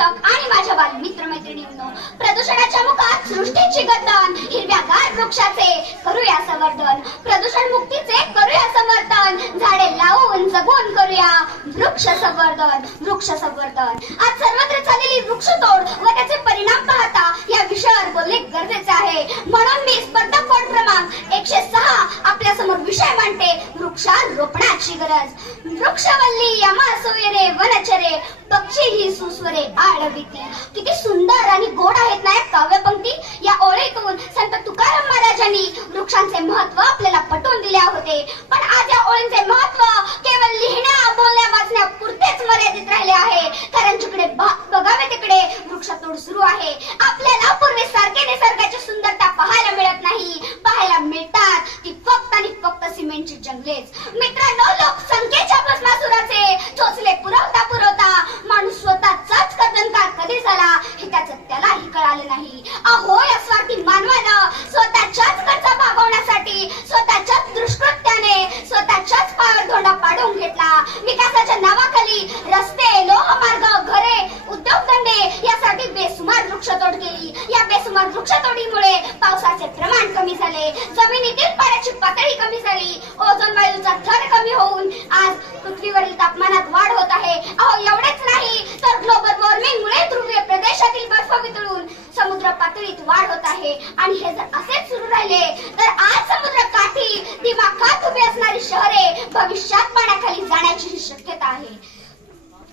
शिक्षक आणि माझ्या बाल मित्र मैत्रिणींनो, प्रदूषणाच्या मुखात सृष्टीची गर्दन, हिरव्यागार वृक्षाचे करूया संवर्धन, प्रदूषण मुक्तीचे करूया समर्थन, झाडे लावून जगून करूया वृक्ष संवर्धन. वृक्ष संवर्धन. आज सर्वत्र चाललेली वृक्षतोड व त्याचे परिणाम पाहता या विषयावर बोलणे गरजेचे आहे. म्हणून मी स्पर्धा कोड क्रमांक 106 आपल्या समोर विषय मांडते, वृक्षारोपणाची गरज. वृक्षवल्ली यमा सोयरे वनचरे, पक्षी ही सुस्वरे आळविती. किती सुंदर आणि गोड आहेत ना या काव्यपंक्ती. या ओळीतून संत तुकाराम महाराजांनी वृक्षांचे महत्व आपल्याला पटवून दिले होते. पण आज या ओळींचे महत्व केवळ लिहिण्या बोलण्या वाचण्या पुरतेच मर्यादित राहिले आहे. कारण जिकडे बघावे तिकडे वृक्षतोड सुरू आहे. आपल्याला पूर्वीसारखे निसर्गाची सुंदरता पाहायला मिळत नाही. पाहायला मिळतात ती फक्त आणि फक्त सिमेंटची जंगलेच. मित्रांनो, लोकसंख्येच्या भस्मासुराचे चोचले पुरवता पुरवता माणूस स्वतःचाच कर्तनकार कधी झाला हे त्यालाही कळाले नाही. अहो, या स्वार्थी मानवानं स्वतःच्याच गरजा भागवण्यासाठी स्वतःच्याच दुष्कृत्याने स्वतःच्याच पायावर धोंडा पाडून घेतला. विकासाच्या नावाखाली रस्ते, लोहमार्ग, घरे, उद्योगधंदे यासाठी बेसुमार वृक्षतोड केली. या बेसुमार वृक्षतोडीमुळे पावसाचे प्रमाण कमी झाले, जमिनीतील पाण्याची पातळी कमी झाली, ओझोन वायूचा थर कमी होऊन आज पृथ्वीवरील तापमानात वाढ होत आहे. अहो, एवढेच नाही तर ग्लोबल वॉर्मिंगमुळे ध्रुवीय प्रदेशातील बर्फ वितळून समुद्र पातळीत वाढ होत आहे. आणि हे जर असेच सुरू राहिले तर आज समुद्र काठी दिमाखात उभी असणारी शहरे भविष्यात पाण्याखाली जाण्याची शक्यता आहे.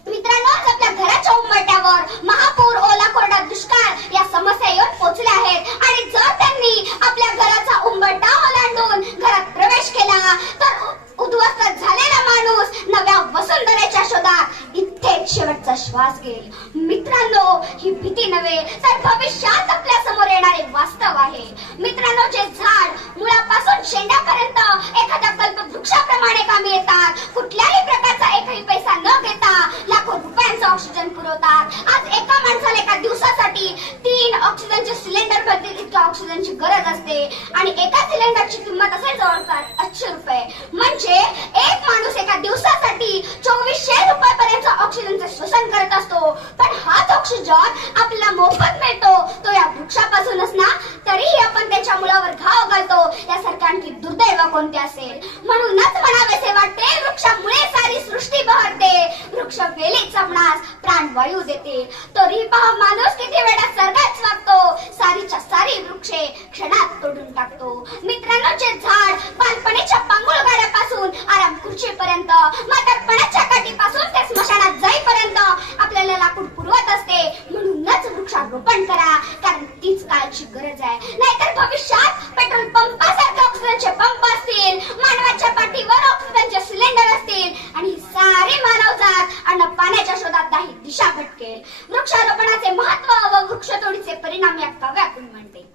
मित्रांनो, आज आपल्या घराच्या उंबरठ्यावर महापूर, ओला कोरडा दुष्काळ या समस्या येऊन पोहोचल्या आहेत. आणि जर त्यांनी आपल्या घराचा उंबरठा ओलांडून घरात प्रवेश केला तर उद्ध्वस्त झालेला माणूस नव्या वसुंधरेच्या शोधात इथेच शेवटचा श्वास घेईल. मित्रांनो, ही भीती नव्हे तर भविष्यात आपल्या समोर येणारे वास्तव आहे. मित्रांनो, जे झाड मुळापासून शेंड्यापर्यंत एखाद्या कल्पवृक्षाप्रमाणे कामी येतात, कुठल्याही प्रकारचा एकही पैसा न घेता लाखो रुपयांचा ऑक्सिजन पुरवतात. आज एका माणसाला एका दिवसासाठी 3 ऑक्सिजनचे सिलेंडर भरतील इतक्या ऑक्सिजनची गरज असते. आणि एका सिलेंडरची किंमत असेल जवळपास 800 रुपये. म्हणजे एक माणूस एका दिवसासाठी 2400 रुपयापर्यंत ऑक्सिजनचे श्वसन करत असतो. पण हाच ऑक्सिजन आपल्याला मोफत मिळतो तो या वृक्षापासूनच ना. तरीही आपण त्याच्या मुळावर घाव घालतो. यासारखे आणखी दुर्दैव कोणते असेल. म्हणूनच म्हणावेसे वाटते, वृक्षामुळे सारी सृष्टी बहरते, वृक्ष वेलीच आपणास प्राणवायू देते. तरी पहा माणूस किती वेळा सर्गाच वागतो. सारीच्या सारी वृक्षे क्षणात तोडून टाकतो. मित्रांनो, जे झाड बालपणीच्या पांगुळ गाड्यापासून आराम खुर्चीपर्यंत, म्हातारपणाच्या काठीपासून ते स्मशानात जाईपर्यंत आपल्याला लाकूड पुरवत असते. म्हणूनच वृक्षारोपण करा, कारण तीच काळाची गरज आहे. नाहीतर भविष्यात पेट्रोल पंपासारखे ऑक्सिजनचे पंप असतील, मानवाच्या पाठीवर ऑक्सिजनचे सिलेंडर असतील आणि सारी मानवजात अन्न पाण्याच्या शोधात नाही दिशा भटकेल. वृक्षारोपणाचे महत्व व वृक्षतोडीचे परिणाम या काव्यातून म्हणते.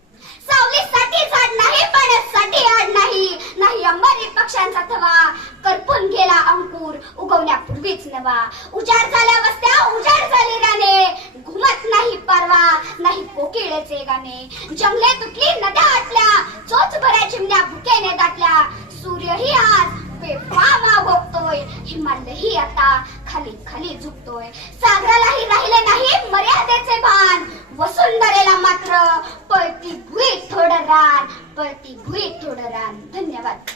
सावलीसाठी झाड नाही, पाण्यासाठी आड नाही, नाही अंबारी पक्ष्यांचा थवा, करपून गेला अंकुर उगवण्यापूर्वीच नवा. उजाड झाल्या वस्त्या, उजाड झाली राने, घुमत नाही पारवा, नाही कोकिळेचे गाणे. जंगले तुटली, नद्या आटल्या, चोच भऱ्या चिमण्या भुकेने दाटल्या. सूर्यही आज बेफामा भोगतोय, हिमालयही आता खाली खाली झुकतोय. सागरालाही राहिले नाही मर्यादेचे भान, वसुंधरेला मात्र पळती भुईत थोडं रान, पळती भुईत थोडं रान. धन्यवाद.